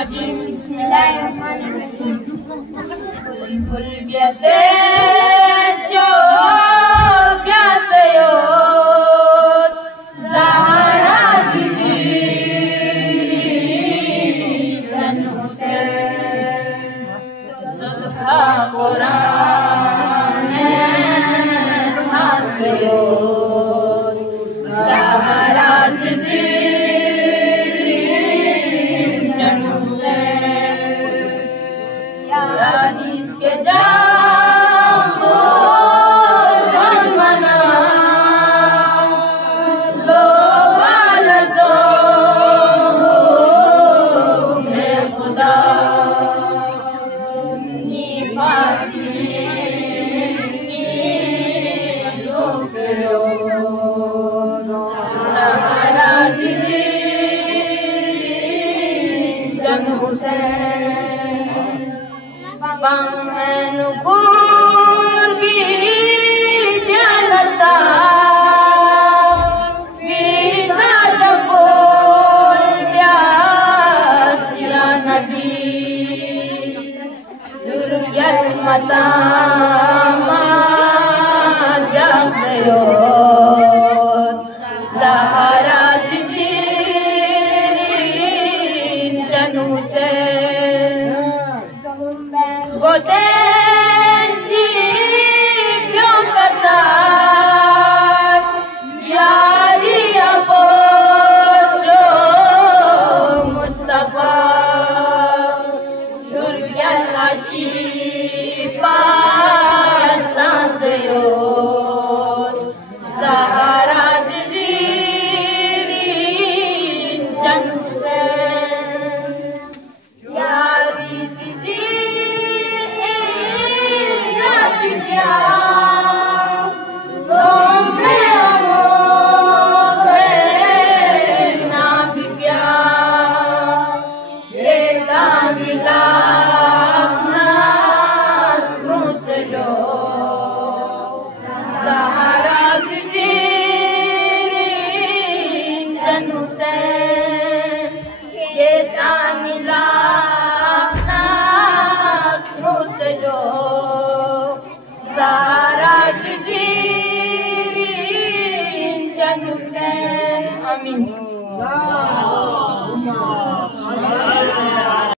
Bismillahirrahmanirrahim. Bismillahirrahmanirrahim. Full biasa biasa yo Zahra Zizi dan Hussein Tadha Quran hasayo Zahra Zizi के जाओ मना लो बालसो मैं खुदा नी फातिमी जो से सहारा दीदी जन Hussain Bangmen kurbi biasa bisa jempol biasa Nabi Jurjal mata majak sayur Zahra Zizi Jan Hussein Gotenci pion kasar yari apostol Mustafa surgyal ashifa tansayor Zahra Zizi Jan Hussein yari Zizi Amin.